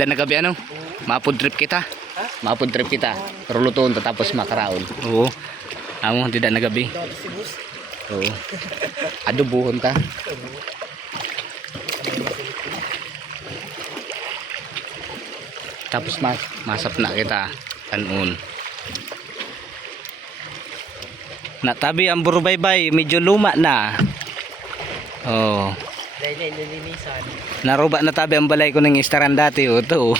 isda na gabi ano? Mapod trip kita. Mapod trip kita. Pero lutoon tapos makaraon. Oo. Amo tidak na gabi. Oo. Adobuhon ta. Tapos masap na kita. Tanon. Natabi ang burubaybay, medyo luma na. Oh. Dahil nilinisan. Naruba na tabi ang balay ko ng istaran dati o to.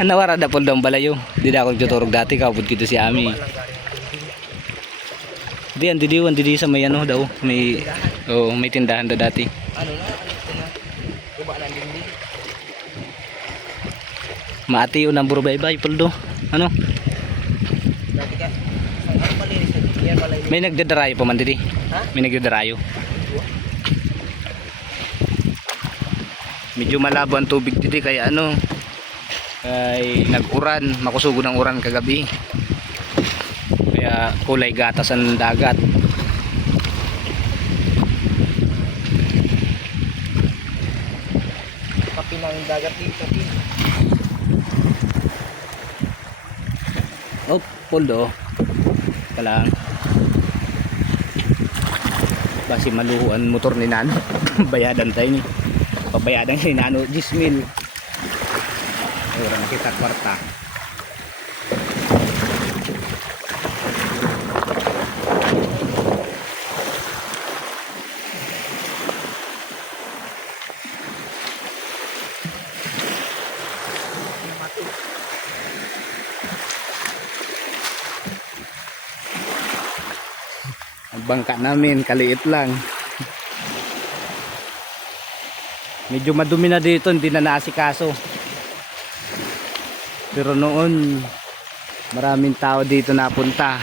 Nawara da pol daw ang balay yo. Di da ako tuturog dati kaupod kita si Ami. Di ang didiwan didi sa may ano daw, may may tindahan da dati. Ano na? Kuba lang din. Maati yun ang burubaybay poldo. Ano? Dati ka. Ang malinis na yan pala. May nagdadarayo pa man didi. Ha? May nagdadarayo. Medyo malabo ang tubig dito kaya ano ay nag-uran, makusugo ng uran kagabi. Kaya kulay gatas ang dagat. Kapi ng dagat dito. Oh, poldo. Kalang. Basi maluhuan motor ni Nano. Bayadan tayo ni. Pabayadan ni Nano 10,000. Ora nakita kwarta. Ang bangka namin kaliit lang. Medyo madumi na dito, hindi na naasikaso. Pero noon maraming tao dito napunta.